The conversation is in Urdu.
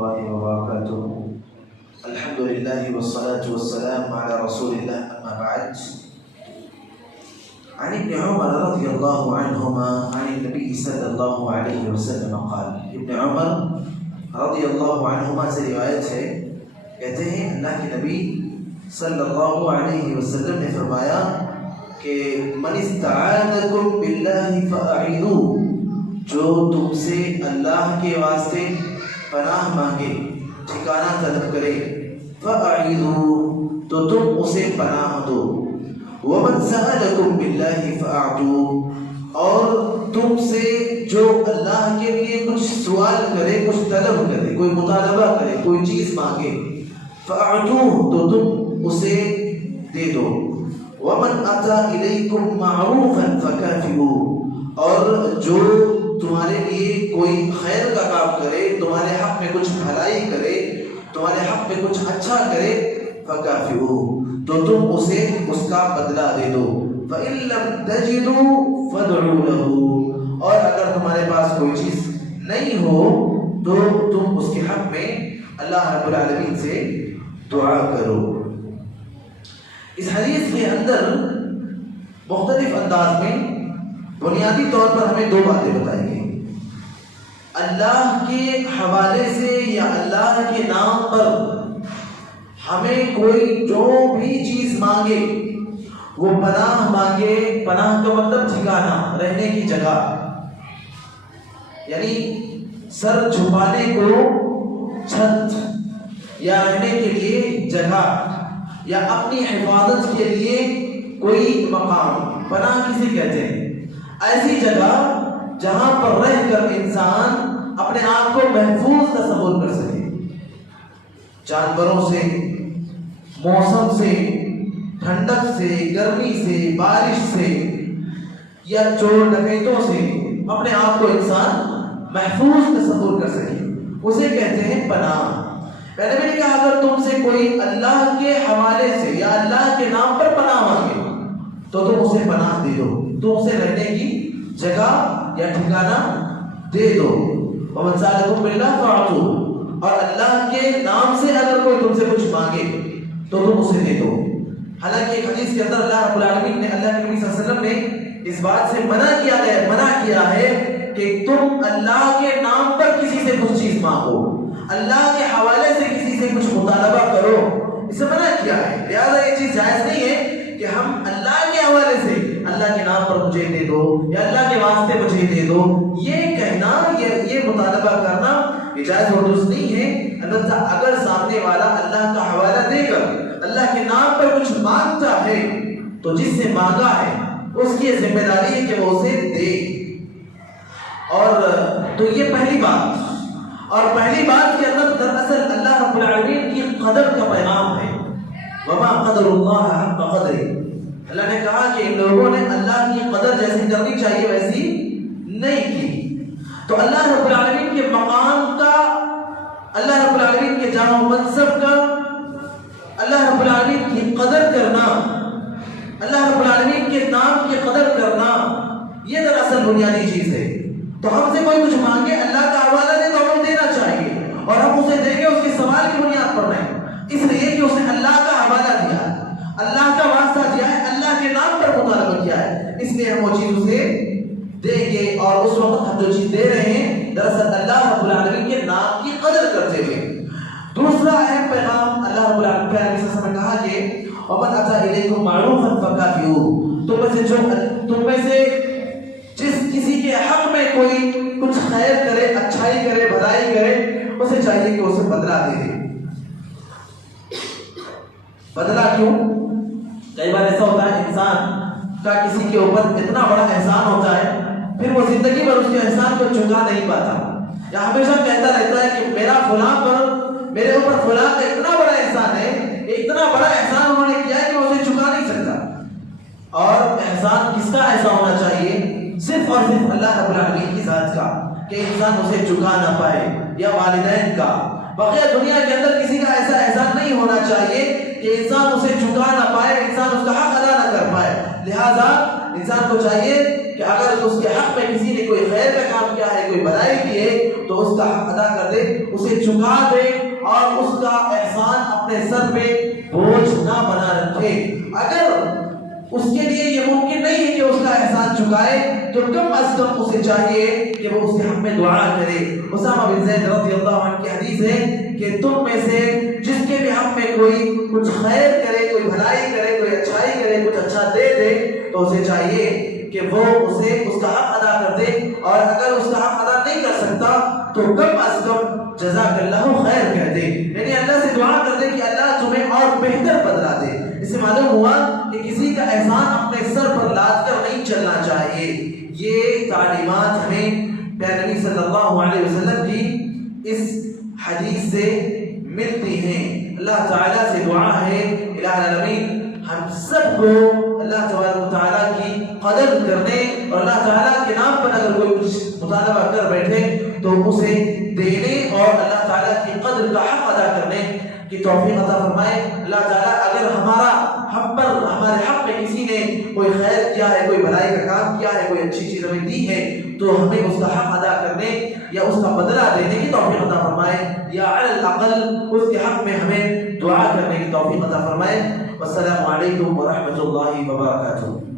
الله وبركاته. الحمد لله والصلاة والسلام على رسول الله، أما بعد. عن ابن عمر رضي الله عنهما عن النبي صلى الله عليه وسلم قال. ابن عمر رضی اللہ عنہما سے روایت ہے، کہتے ہیں اللہ کے نبی صلی اللہ علیہ وسلم نے فرمایا کہ من استعاذکم باللہ فاعیذوہ، جو تم سے اللہ کے واسطے پناہ مانگے، ٹھکانہ طلب کرے، فاعیذوہ، تو تم اسے پناہ دو، ومن سألکم باللہ فاعطوہ، اور تم سے جو اللہ کے لیے کچھ سوال کرے، کچھ طلب کرے، کوئی مطالبہ کرے، کوئی چیز مانگے، فاعطوہ، تو تم اسے دے دو، ومن اتی الیکم معروفا فکافئوہ، اور جو تمہارے لیے کوئی خیر کا کام کرے، تمہارے حق میں کچھ بھلائی کرے، تمہارے حق میں کچھ اچھا کرے، فکافئوہ، تو تم اسے اس کا بدلہ دے دو، فإن لم تجدوا فادعوا له، اور اگر تمہارے پاس کوئی چیز نہیں ہو تو تم اس کے حق میں اللہ رب العالمین سے دعا کرو۔ اس حدیث کے اندر مختلف انداز میں بنیادی طور پر ہمیں دو باتیں بتائی گئی، اللہ کے حوالے سے یا اللہ کے نام پر ہمیں کوئی جو بھی چیز مانگے، وہ پناہ مانگے، پناہ کا مطلب ٹھکانہ، رہنے کی جگہ، یعنی سر چھپانے کو چھت، یا رہنے کے لیے جگہ، یا اپنی حفاظت کے لیے کوئی مقام، پناہ کسے کہتے ہیں؟ ایسی جگہ جہاں پر رہ کر انسان اپنے آپ کو محفوظ تصور کر سکے، جانوروں سے، موسم سے، ٹھنڈک سے، گرمی سے، بارش سے، یا چور ڈکیتوں سے اپنے آپ کو انسان محفوظ تصور کر سکے، اسے کہتے ہیں پناہ۔ پہلے میں نے کہا اگر تم سے کوئی اللہ کے حوالے سے یا اللہ کے نام پر پناہ مانگے تو تم اسے پناہ دے دو، تم اسے رہنے کی جگہ یا ٹھکانہ دے دو، ومن سألکم باللہ فاعطوہ، اور اللہ کے نام سے اگر کوئی تم سے کچھ مانگے تو تم اسے دے دو۔ حالانکہ ایک حدیث کے اندر اللہ رب العالمین نے، اللہ کے نبی صلی اللہ علیہ وسلم نے اس بات سے منع کیا ہے کہ تم اللہ کے نام پر کسی سے کچھ چیز مانگو، اللہ کے حوالے سے کسی سے کچھ مطالبہ کرو، اسے منع کیا ہے۔ لہذا یہ چیز جائز نہیں ہے کہ ہم اللہ کے حوالے سے اللہ کے نام پر مجھے دے دو یا اللہ کے واسطے مجھے دے دو، یہ کہنا، یہ مطالبہ کرنا یہ جائز اور درست نہیں ہے۔ البتہ اگر سامنے والا اللہ کا حوالہ دے کر اللہ کے نام پر کچھ مانگتا ہے تو جس سے مانگا ہے اس کی ذمہ داری ہے کہ وہ اسے دے۔ اور تو یہ پہلی بات، اور پہلی بات کے اندر دراصل اللہ رب العالمین کی قدر کا پیغام ہے، وما قدر اللہ حق قدرہ، اللہ نے کہا کہ ان لوگوں نے اللہ کی قدر جیسی کرنی چاہیے ویسی نہیں کی۔ تو اللہ رب العالمین کے مقام کا، اللہ رب العالمین کے جامع منصب کا، اللہ رب العالمین کی قدر کرنا، اللہ رب العالمین کے نام کی قدر کرنا، یہ دراصل بنیادی چیز ہے۔ تو ہم سے کوئی کچھ مانگے، اللہ کا حوالہ دے تو ہمیں دینا چاہیے، اور ہم اسے دیں گے اس کے سوال کی بنیاد پر نہیں، اس لیے کہ اس نے اللہ کا حوالہ دیا ہے، اللہ کا واسطہ دیا ہے، اللہ کے نام پر مطالبہ کیا ہے، اس لیے ہم وہ چیز اسے دیں گے۔ اور اس وقت ہم جو چیز دے رہے ہیں دراصل اللہ رب العالمین کے نام کی قدر کرتے ہوئے۔ دوسرا اہم پیغام اللہ رب العالمین نے کہا کہ ومن اتی الیکم معروفا فکافئوہ، تم میں سے جس کسی کے حق میں کوئی کچھ خیر کرے، اچھائی کرے، بھلائی کرے، اسے چاہیے کہ اسے بدلہ دے دے۔ بدلہ کیوں؟ کئی بار ایسا ہوتا ہے انسان کا کسی کے اوپر اتنا بڑا احسان ہوتا ہے، پھر وہ زندگی بھر اس کے احسان کو چکا نہیں پاتا، یا ہمیشہ کہتا رہتا ہے کہ میرا فلاں پر، میرے اوپر فلاں کا اتنا بڑا احسان ہے، اتنا بڑا احسان انہوں نے کیا ہے کہ وہ اسے چکا نہیں سکتا۔ اور احسان کس کا ایسا ہونا چاہیے؟ صرف اور صرف اللہ رب العالمین کی ذات کا، کہ انسان اسے چکا نہ پائے، یا والدین کا۔ بقیہ دنیا کے اندر کسی کا ایسا احسان نہیں ہونا چاہیے کہ انسان اسے چکا نہ پائے، انسان اس کا حق ادا نہ کر پائے۔ لہذا انسان کو چاہیے کہ اگر اس کے حق میں کسی نے کوئی خیر کا کام کیا ہے، کوئی بھلائی کی ہے، تو اس کا حق ادا کر دے، اسے چکا دے اور اس کا احسان اپنے سر پہ بوجھ نہ بنا رکھے۔ اگر اس کے لیے یہ ممکن نہیں ہے کہ اس کا احسان چکائے، تو کم از کم اسے چاہیے کہ وہ اس کے حق میں دعا کرے۔ اسامہ بن زید رضی اللہ عنہ کی حدیث ہے کہ تم میں سے جس کے بھی حق میں کوئی کچھ خیر کرے، کوئی بھلائی کرے، کوئی اچھائی کرے، کچھ اچھا دے دے، تو اسے چاہیے کہ وہ اسے اس کا حق ادا کر دے، اور اگر اس کا حق ادا نہیں کر سکتا تو کم از کم جزاک اللہ خیر کہہ دے، یعنی اللہ سے دعا کر دے کہ اللہ تمہیں اور بہتر بدلا دے۔ اس سے معلوم ہوا کہ کسی کا احسان اپنے سر پر لاد کر نہیں چلنا چاہیے۔ یہ تعلیمات ہمیں پیارے نبی صلی اللہ علیہ وسلم کی اس حدیث سے ملتی ہیں۔ اللہ تعالیٰ سے دعا ہے الہ العالمین ہم سب کو اللہ تبارک و تعالیٰ کی قدر کرنے اور اللہ تعالیٰ کے نام پر اگر کوئی کچھ مطالبہ کر بیٹھے تو اسے دینے اور اللہ تعالیٰ کی قدر کا حق ادا کرنے کی توفیق عطا فرمائے۔ اللہ تعالیٰ اگر ہم پر ہمارے حق میں کسی نے کوئی خیر کیا ہے، کوئی بھلائی کا کام کیا ہے، کوئی اچھی چیز ہمیں دی ہے، تو ہمیں اس کا حق ادا کرنے یا اس کا بدلہ دینے کی توفیق عطا فرمائے، یا علی الاقل اس کے حق میں ہمیں دعا کرنے کی توفیق عطا فرمائے۔ والسلام علیکم ورحمۃ اللہ وبرکاتہ۔